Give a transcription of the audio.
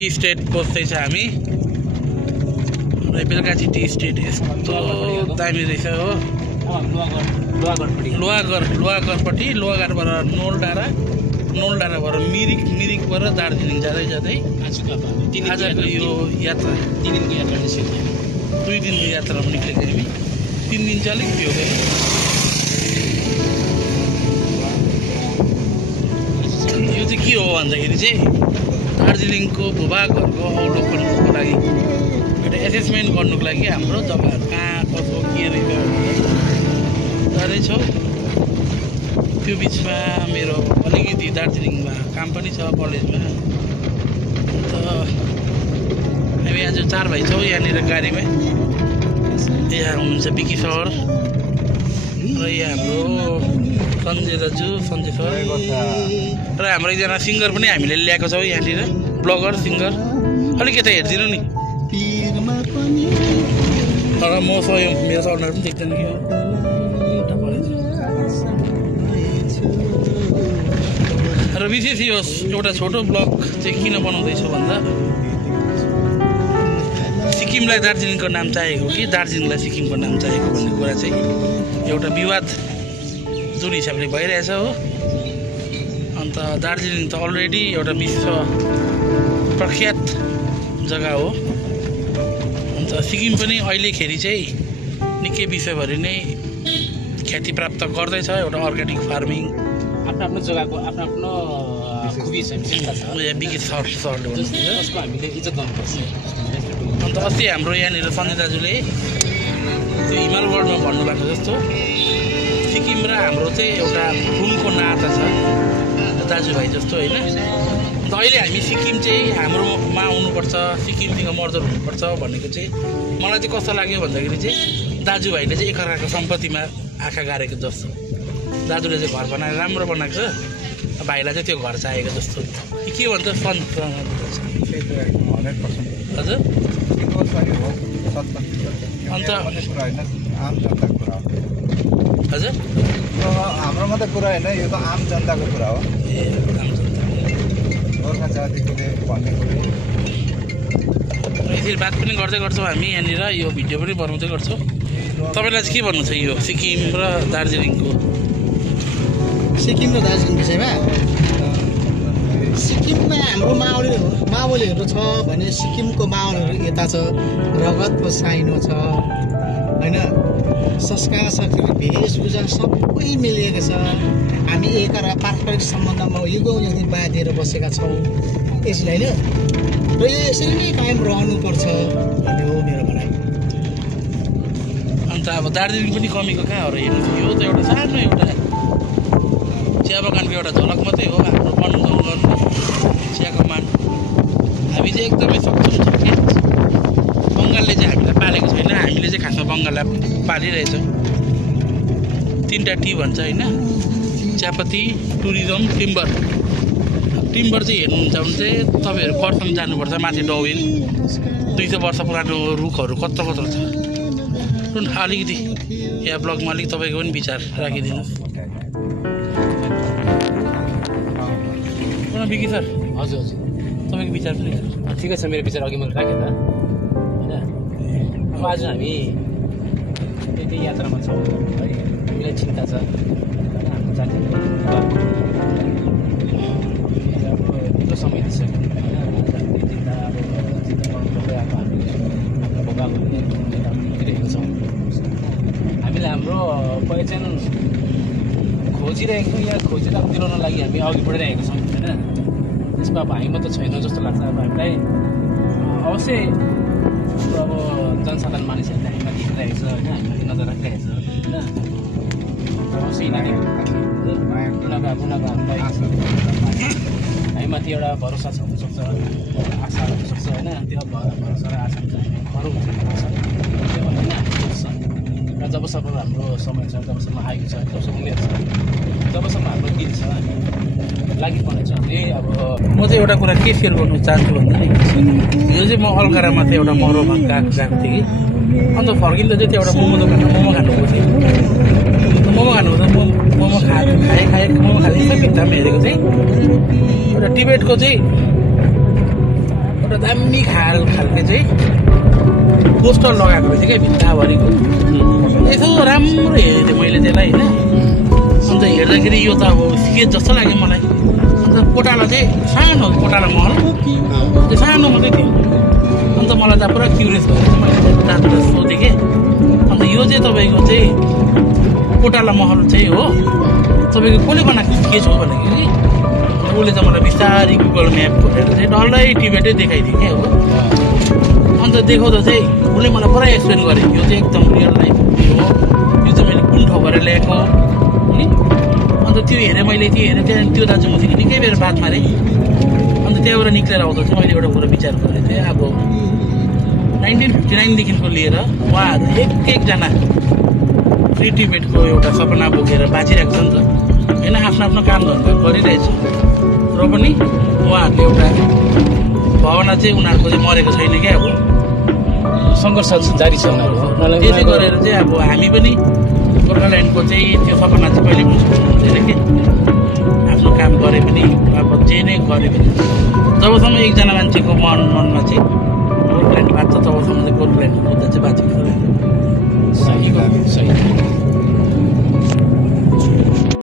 T state पस्दैछ हामी बेलुकाची T state यस्तो दामी रहेछ हो लोहागढपट्टि लोहागढबाट नोलडाँडाबाट मिरिकबाट दार्जिलिङ जाँदै आजको यो यात्रा 3 दिनको यात्रा 2 दिनको यात्रामा निक्लेको हामी 3 दिन चाहिँ अलिक थियो यो चाहिँ के हो भन्दाखेरि चाहिँ दार्जिलिङको भूभागहरूको अवलोकनको लागि एउटा एसेसमेन्ट गर्नुको लागि हाम्रो जग्गाहरू कहाँ कसो के रहेछ जाँदैछौँ। त्यो बिचमा मेरो अलिकति दार्जिलिङमा काम पनि छ कलेजमा। अन्त हामी आज 4 भाइ छौँ यहाँनिर गाडीमा। यहाँ हुनुहुन्छ बिकी सर र यहाँ हाम्रो सञ्जय दाजु सञ्जय सर र हाम्रो एकजना सिङ्गर पनि हामीले ल्याएको छौँ यहाँनिर ब्लगर सिङ्गर। अलिक यता हेरिदिनु नि र म स्वयं मेरो अनुहार पनि देख्दैन कि र विशेष यो एउटा छोटो ब्लग चाहिँ किन बनाउँदैछु भन्दा सिक्किमलाई दार्जिलिङको नाम चाहिएको कि दार्जिलिङलाई सिक्किमको नाम चाहिएको भन्ने कुरा चाहिँ एउटा विवाद जुन हिसाबले भइरहेछ हो। अन्त दार्जिलिङ त अलरेडी एउटा विश्व प्रख्यात जग्गा हो। अन्त सिक्किम पनि अहिलेखेरि चाहिँ निकै विश्वभरि नै ख्याति प्राप्त गर्दैछ। एउटा अर्ग्यानिक फार्मिङ आफ्नो जग्गाको आफ्नो खुबी छ विकसित सरले भन्नुहुन्छ त्यसको हामीले इज्जत गर्नुपर्छ। अन्त अस्ति हाम्रो यहाँनिर सञ्जय दाजुले त्यो हिमाल वर्ल्डमा भन्नुभएको जस्तो सिक्किम र हाम्रो चाहिँ एउटा खुनको नाता छ दाजुभाइ जस्तो होइन। अन्त अहिले हामी सिक्किम चाहिँ हाम्रोमा आउनुपर्छ सिक्किमसँग मर्जर हुनुपर्छ भनेको चाहिँ मलाई चाहिँ कस्तो लाग्यो भन्दाखेरि चाहिँ दाजुभाइले चाहिँ एकअर्काको सम्पत्तिमा आँखा गाडेको जस्तो। दाजुले चाहिँ घर बनाएर राम्रो बनाएको छ भाइलाई चाहिँ त्यो घर चाहिएको जस्तो के भन्छ हजुर। अन्त हजुर हाम्रो मात्रै कुरा होइन यो त आम जनताको कुरा हो। गोर्खा जातिले भन्ने कुरा यसरी बात पनि गर्दै गर्छौँ हामी यहाँनिर यो भिडियो पनि बनाउँदै गर्छौँ। तपाईँलाई चाहिँ के भन्नु छ यो सिक्किम र दार्जिलिङको सिक्किम र दार्जिलिङ विषयमा? सिक्किममा हाम्रो माओलीहरू छ भने सिक्किमको माओलीहरू यता छ, रगतको साइनो छ होइन, संस्कार संस्कृति वेशभूषा सबै मिलिएको छ। हामी एकअर्का पारस्परिक सम्बन्धमा युगौँदेखि बाँधिएर बसेका छौँ यसले होइन र यो यसरी नै कायम रहनुपर्छ भन्ने हो मेरो भनाइ। अन्त अब दार्जिलिङ पनि कमीको कहाँ हो र हेर्नु यो त एउटा सानो एउटा चिया बगानको एउटा झलक मात्रै हो। हाम्रो वन जङ्गल चिया कमान हामी चाहिँ एकदमै सक्षम छौँ कि बङ्गालले चाहिँ हामीलाई पालेको छैन। हामीले चाहिँ खासमा बङ्गाललाई पालिरहेछौँ। 3टा टी भन्छ होइन, चियापत्ती, टुरिज्म, टिम्बर चाहिँ हेर्नुहुन्छ भने चाहिँ तपाईँहरू खरसाङ जानुपर्छ। माथि डौबिन 200 वर्ष पुरानो रुखहरू कत्रो छ। अलिकति यहाँ ब्लगमा अलिक तपाईँको पनि विचार राखिदिनुहोस्। बिकी सर हजुर तपाईँको विचार पनि ठिकै छ। मेरो विचार अघि मैले राखेँ त होइन। अब आज हामी त्यही यात्रामा छौँ है, हामीलाई चिन्ता छ हाम्रो जाति यत्रो समय दिइसक्यो होइन। चिन्ता अब चिन्ता गर्नु गएको हामीले आफ्नो भोगाएको दिइरहेको छौँ। हामीले हाम्रो पहिचान खोजिरहेको या खोजेर दिलाउन लागि हामी अघि बढिरहेका छौँ होइन। त्यसमा अब हामी मात्र छैन जस्तो लाग्छ। अब हामीलाई अवश्य अब जनसाधारण मानिसहरूले हामीमा देखिरहेको छ होइन, हामीमाथि नजर राखिरहेको छ होइन। अवश्य यिनीहरूले हामीलाई हामीमाथि एउटा भरोसा हुनसक्छ, आशा हुनसक्छ होइन। त्यो भरोसा र आशा चाहिँ हामी गरौँ हुनुपर्छ त्यो भन्ने नै हामी सोच्छ। र जबसम्म हाम्रो समय छ, जबसम्म आयु छ, जबसम्म उमेर छ, जबसम्म हाम्रो दिन छ हामी लागि पर्नेछ। यही अब म चाहिँ एउटा कुरा के सेयर गर्नु चाहन्छु भन्दा नि यो चाहिँ म अलगढामा चाहिँ एउटा मरोमा गएको थिएँ कि अन्त फर्किँदा चाहिँ एउटा मोमो दोकानमा मोमो खानुभएको थिएँ। मोमो खानुभएको मोमो खाएँ मोमो खाँदै भित्तामा हेरेको चाहिँ एउटा टिबेटको चाहिँ एउटा दामी खालके चाहिँ पोस्टर लगाएको रहेछ क्या भित्ताभरिको। यसो राम्रो हेरेँ मैले त्यसलाई होइन। अन्त हेर्दाखेरि यो त अब स्केच जस्तो लाग्यो मलाई। अन्त कोटाला चाहिँ सानो कोटाला महल त्यो सानो मात्रै थियो। अन्त मलाई त पुरा क्युरियस भएर चाहिँ मैले दाजुलाई सोधेँ कि अन्त यो चाहिँ तपाईँको चाहिँ कोटाला महल चाहिँ हो तपाईँको कसले बनाएको के छ भनेको कि उसले चाहिँ मलाई बिस्तारै गुगल म्याप खोलेर चाहिँ डल्लै टिबेटै देखाइदियो क्या हो। अन्त देखाउँदा चाहिँ उसले मलाई पुरा एक्सप्लेन गरेँ यो चाहिँ एकदम रियल लाइफ हो, यो चाहिँ मैले कुन ठाउँबाट ल्याएको नि। अन्त त्यो हेरेँ मैले, त्यो हेरेँ त्यहाँ त्यो दाजु मसँग निकै बेर बात मारेँ। अन्त त्यहाँबाट निक्लेर आउँदा चाहिँ मैले एउटा कुरा विचार गरेँ चाहिँ अब 1959 देखिको लिएर उहाँहरू एकजना फ्री टिबेटको एउटा सपना बोकेर बाँचिरहेको छ नि त होइन, आफ्नो आफ्नो काम धन्दा गरिरहेछ। र पनि उहाँहरूले एउटा भावना चाहिँ उनीहरूको चाहिँ मरेको छैन क्या। अब सङ्घर्ष जारी छ उनीहरूको। त्यसै गरेर चाहिँ अब हामी पनि गोर्खाल्यान्डको चाहिँ त्यो सपना चाहिँ कहिले पनि सक्नु हुँदैन कि आफ्नो काम गरे पनि अब जे नै गरे पनि जबसम्म एकजना मान्छेको मनमा चाहिँ गोर्खाल्यान्ड बाँच्छ तबसम्म चाहिँ गोर्खाल्यान्डको मुद्दा चाहिँ बाँचेको छैन। सही